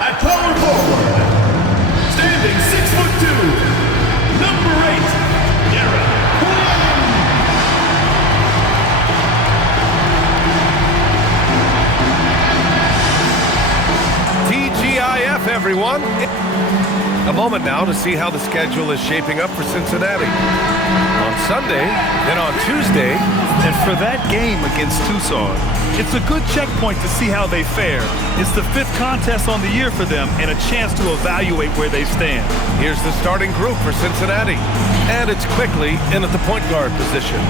At power forward, standing 6'2", number 8, Garrett TGIF, everyone. A moment now to see how the schedule is shaping up for Cincinnati. On Sunday, then on Tuesday. And for that game against Tucson, it's a good checkpoint to see how they fare. It's the 5th contest on the year for them and a chance to evaluate where they stand. Here's the starting group for Cincinnati. And it's Quickly in at the point guard position.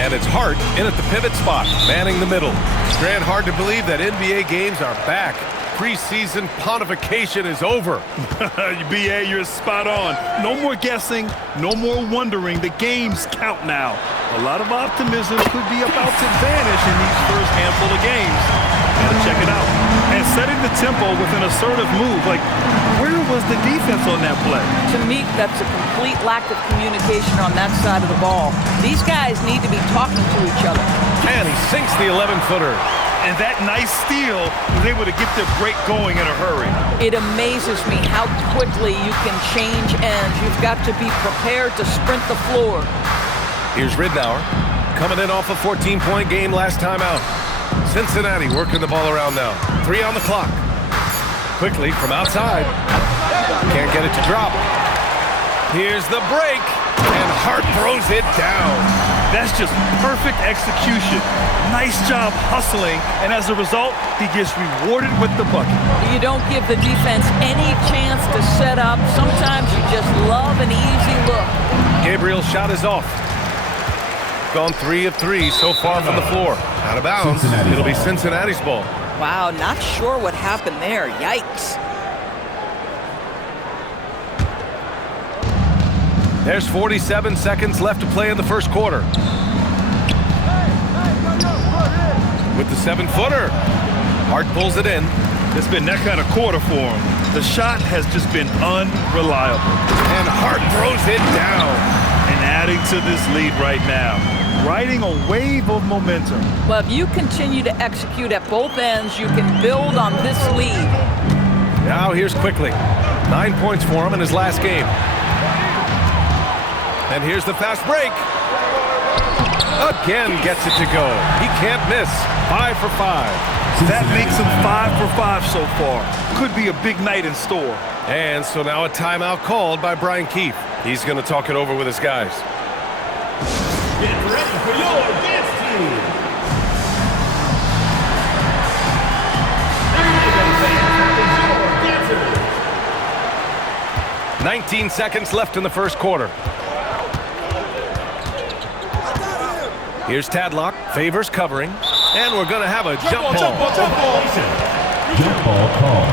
And it's Hart in at the pivot spot, manning the middle. Grant, hard to believe that NBA games are back. Preseason pontification is over. BA, you're spot on. No more guessing, no more wondering. The games count now. A lot of optimism could be about to vanish in these first handful of games. Gotta check it out. And setting the tempo with an assertive move. Like, where was the defense on that play? To me, that's a complete lack of communication on that side of the ball. These guys need to be talking to each other. And he sinks the 11-footer. And that nice steal was able to get their break going in a hurry. It amazes me how quickly you can change ends. You've got to be prepared to sprint the floor. Here's Ridnour, coming in off a 14-point game last time out. Cincinnati working the ball around now. 3 on the clock. Quickly from outside. Can't get it to drop. Here's the break, and Hart throws it down. That's just perfect execution. Nice job hustling, and as a result, he gets rewarded with the bucket. You don't give the defense any chance to set up. Sometimes you just love an easy look. Gabriel's shot is off. Gone 3 of 3 so far from the floor. Out of bounds. It'll be Cincinnati's ball. Wow, not sure what happened there. Yikes. There's 47 seconds left to play in the first quarter. With the 7-footer, Hart pulls it in. It's been that kind of quarter for him. The shot has just been unreliable. And Hart throws it down. And adding to this lead right now. Riding a wave of momentum. Well, if you continue to execute at both ends, you can build on this lead. Now here's Quickly. 9 points for him in his last game. And here's the fast break. Again gets it to go. He can't miss. 5 for 5. That makes him 5 for 5 so far. Could be a big night in store. And so now a timeout called by Brian Keefe. He's going to talk it over with his guys. Get ready for your dance team. 19 seconds left in the first quarter. Here's Tadlock, Favors covering, and we're going to have a jump ball. Jump ball call.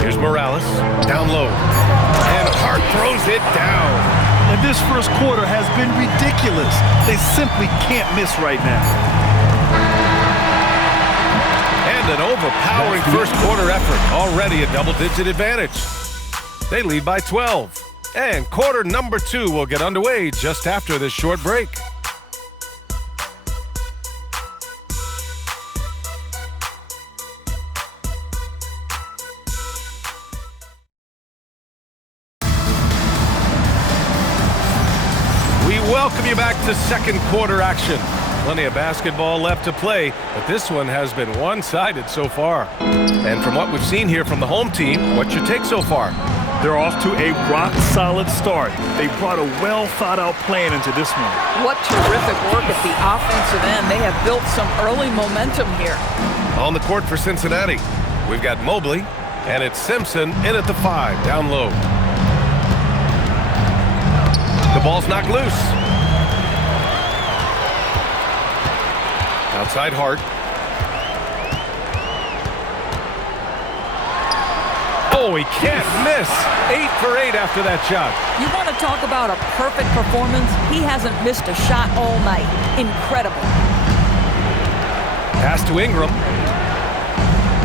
Here's Morales, down low, and Hart throws it down. And this first quarter has been ridiculous. They simply can't miss right now. And an overpowering first quarter effort. Already a double-digit advantage. They lead by 12. And quarter number 2 will get underway just after this short break. We welcome you back to second quarter action. Plenty of basketball left to play, but this one has been one-sided so far. And from what we've seen here from the home team, what's your take so far? They're off to a rock-solid start. They brought a well-thought-out plan into this one. What terrific work at the offensive end. They have built some early momentum here. On the court for Cincinnati, we've got Mobley, and it's Simpson in at the 5, down low. The ball's knocked loose. Outside Hart. Oh, he can't miss. 8 for 8 after that shot. You want to talk about a perfect performance? He hasn't missed a shot all night. Incredible. Pass to Ingram.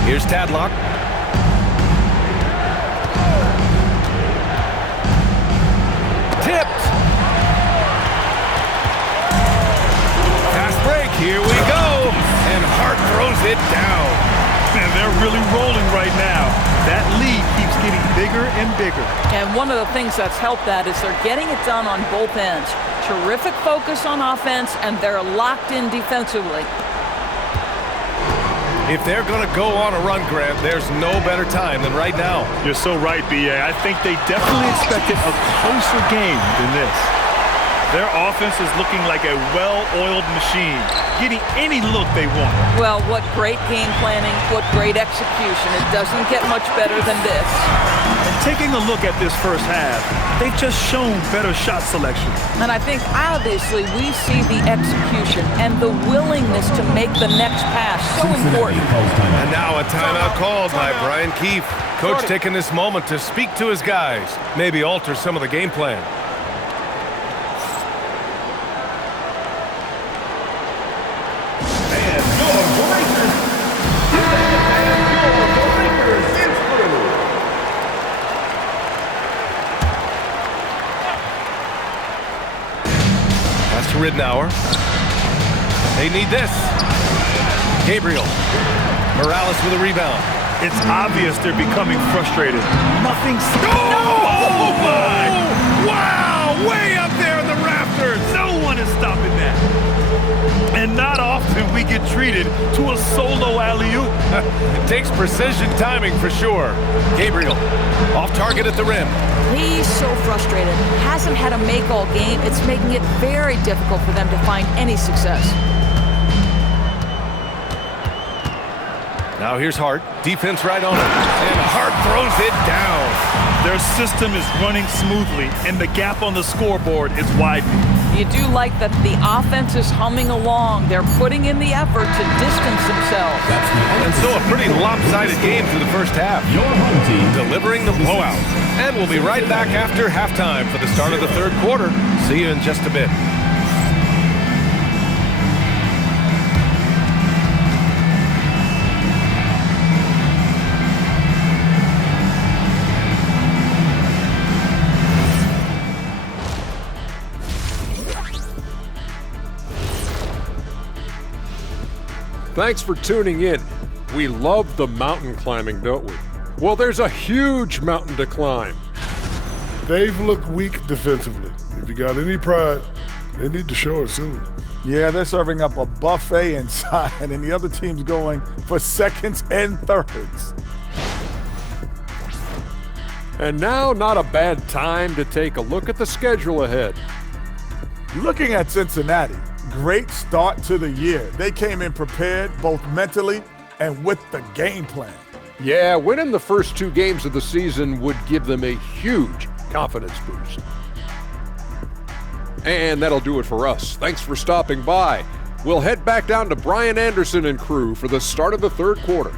Here's Tadlock. Tipped. it down. Man, they're really rolling right now. That lead keeps getting bigger and bigger. And one of the things that's helped that is they're getting it done on both ends. Terrific focus on offense, and they're locked in defensively. If they're going to go on a run, Grant, there's no better time than right now. You're so right, B.A. I think they definitely expected a closer game than this. Their offense is looking like a well-oiled machine, getting any look they want. Well, what great game planning, what great execution. It doesn't get much better than this. And taking a look at this first half, they've just shown better shot selection. And I think obviously we see the execution and the willingness to make the next pass so important. And now a timeout called by Brian Keefe. Coach taking this moment to speak to his guys, maybe alter some of the game plan. Ridnour. They need this. Gabriel. Morales with a rebound. It's obvious they're becoming frustrated. Nothing's... Oh, my! Wow! Way up there in the rafters. No one is stopping that. And not often we get treated to a solo alley-oop. It takes precision timing for sure. Gabriel, off target at the rim. He's so frustrated. Hasn't had a make all game. It's making it very difficult for them to find any success. Now here's Hart. Defense right on it. And Hart throws it down. Their system is running smoothly, and the gap on the scoreboard is widening. You do like that the offense is humming along. They're putting in the effort to distance themselves. And so a pretty lopsided game through the first half. Your home team Delivering the blowout. And we'll be right back after halftime for the start of the third quarter. See you in just a bit. Thanks for tuning in. We love the mountain climbing, don't we? Well, there's a huge mountain to climb. They've looked weak defensively. If you got any pride, they need to show it soon. Yeah, they're serving up a buffet inside, and the other team's going for seconds and thirds. And now, not a bad time to take a look at the schedule ahead. Looking at Cincinnati, great start to the year. They came in prepared both mentally and with the game plan. Yeah, winning the first 2 games of the season would give them a huge confidence boost. And that'll do it for us. Thanks for stopping by. We'll head back down to Brian Anderson and crew for the start of the third quarter.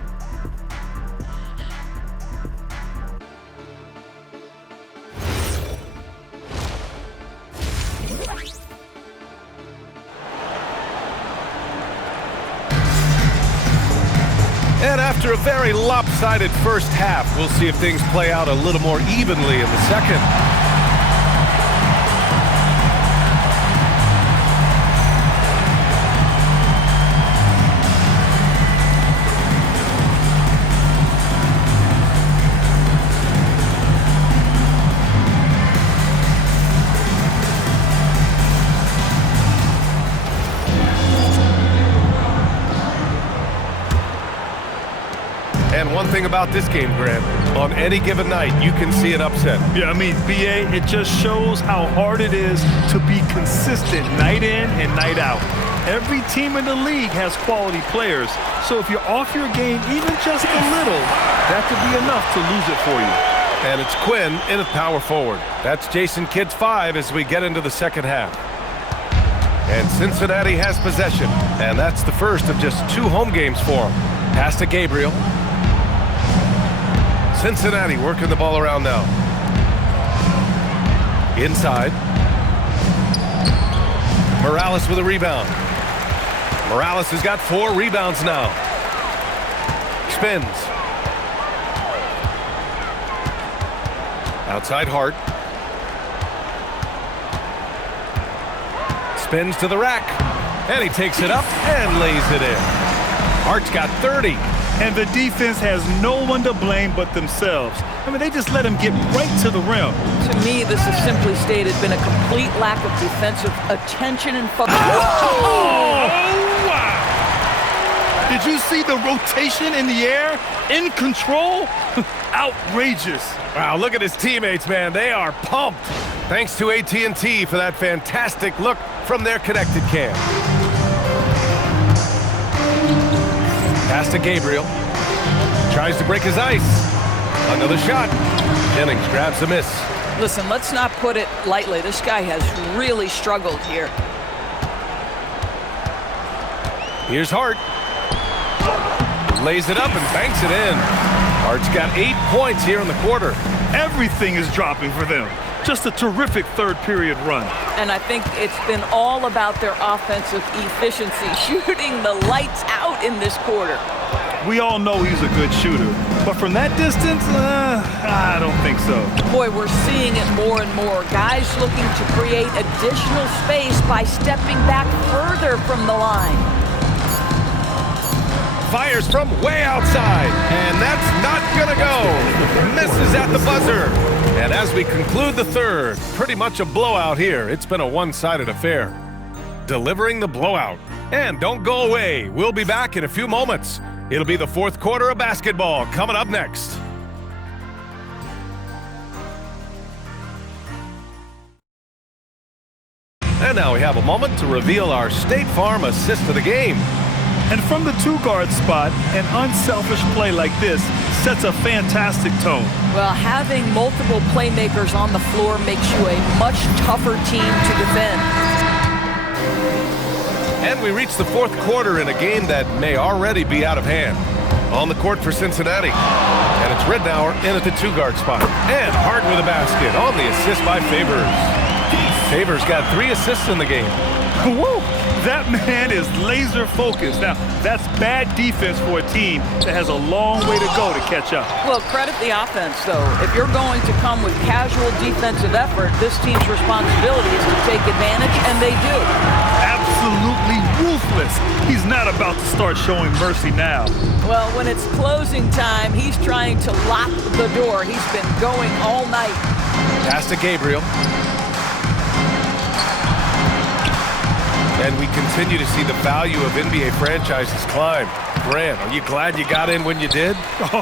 And after a very lopsided first half, we'll see if things play out a little more evenly in the second. And one thing about this game, Grant, on any given night, you can see an upset. Yeah, I mean, B.A., it just shows how hard it is to be consistent night in and night out. Every team in the league has quality players, so if you're off your game even just a little, that could be enough to lose it for you. And it's Quinn in at power forward. That's Jason Kidd's 5 as we get into the second half. And Cincinnati has possession, and that's the first of just 2 home games for them. Pass to Gabriel. Cincinnati working the ball around now. Inside. Morales with a rebound. Morales has got 4 rebounds now. Spins. Outside Hart. Spins to the rack. And he takes it up and lays it in. Hart's got 30. And the defense has no one to blame but themselves. I mean, they just let him get right to the rim. To me, this has simply stated been a complete lack of defensive attention and focus. Oh, wow! Did you see the rotation in the air? In control? Outrageous. Wow, look at his teammates, man. They are pumped. Thanks to AT&T for that fantastic look from their connected cam. Pass to Gabriel. Tries to break his ice. Another shot. Jennings grabs a miss. Listen, let's not put it lightly. This guy has really struggled here. Here's Hart. Lays it up and banks it in. Hart's got 8 points here in the quarter. Everything is dropping for them. Just a terrific third period run. And I think it's been all about their offensive efficiency, shooting the lights out in this quarter. We all know he's a good shooter, but from that distance, I don't think so. Boy, we're seeing it more and more. Guys looking to create additional space by stepping back further from the line. Fires from way outside, and that's not gonna go. Misses at the buzzer. And as we conclude the third, pretty much a blowout here. It's been a one-sided affair. Delivering the blowout. And don't go away. We'll be back in a few moments. It'll be the fourth quarter of basketball coming up next. And now we have a moment to reveal our State Farm assist of the game. And from the two-guard spot, an unselfish play like this sets a fantastic tone. Well, having multiple playmakers on the floor makes you a much tougher team to defend. And we reach the fourth quarter in a game that may already be out of hand. On the court for Cincinnati. And it's Ridnour in at the two-guard spot. And Hart with a basket on the assist by Favors. Favors got 3 assists in the game. Woo! That man is laser focused. Now, that's bad defense for a team that has a long way to go to catch up. Well, credit the offense, though. If you're going to come with casual defensive effort, this team's responsibility is to take advantage, and they do. Absolutely ruthless. He's not about to start showing mercy now. Well, when it's closing time, he's trying to lock the door. He's been going all night. Pass to Gabriel. And we continue to see the value of NBA franchises climb. Grant, are you glad you got in when you did?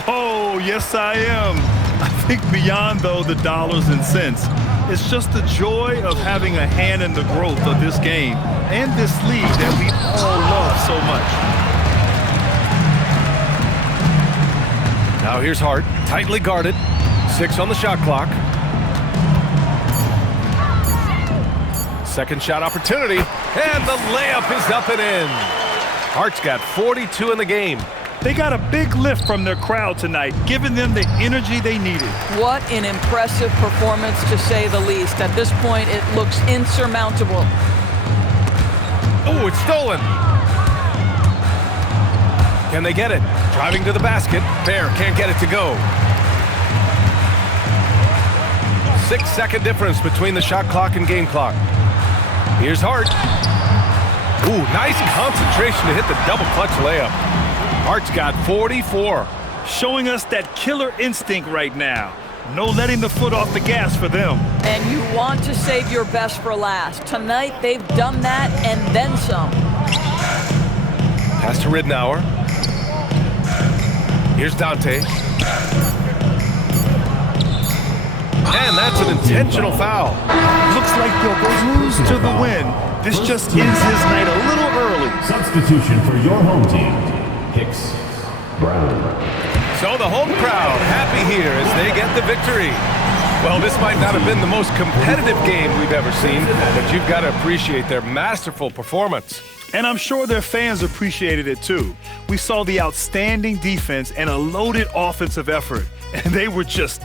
Oh, yes, I am. I think beyond, though, the dollars and cents, it's just the joy of having a hand in the growth of this game and this league that we all love so much. Now here's Hart, tightly guarded. 6 on the shot clock. Second shot opportunity, and the layup is up and in. Hart's got 42 in the game. They got a big lift from their crowd tonight, giving them the energy they needed. What an impressive performance, to say the least. At this point, it looks insurmountable. Oh, it's stolen. Can they get it? Driving to the basket. Bear can't get it to go. 6-second difference between the shot clock and game clock. Here's Hart. Ooh, nice concentration to hit the double clutch layup. Hart's got 44. Showing us that killer instinct right now. No letting the foot off the gas for them. And you want to save your best for last. Tonight, they've done that and then some. Pass to Ridnour. Here's Dante. And that's an intentional foul. Looks like they'll cruise to the win. This just ends his night a little early. Substitution for your home team. Hicks Brown. So the home crowd happy here as they get the victory. Well, this might not have been the most competitive game we've ever seen, but you've got to appreciate their masterful performance. And I'm sure their fans appreciated it too. We saw the outstanding defense and a loaded offensive effort, and they were just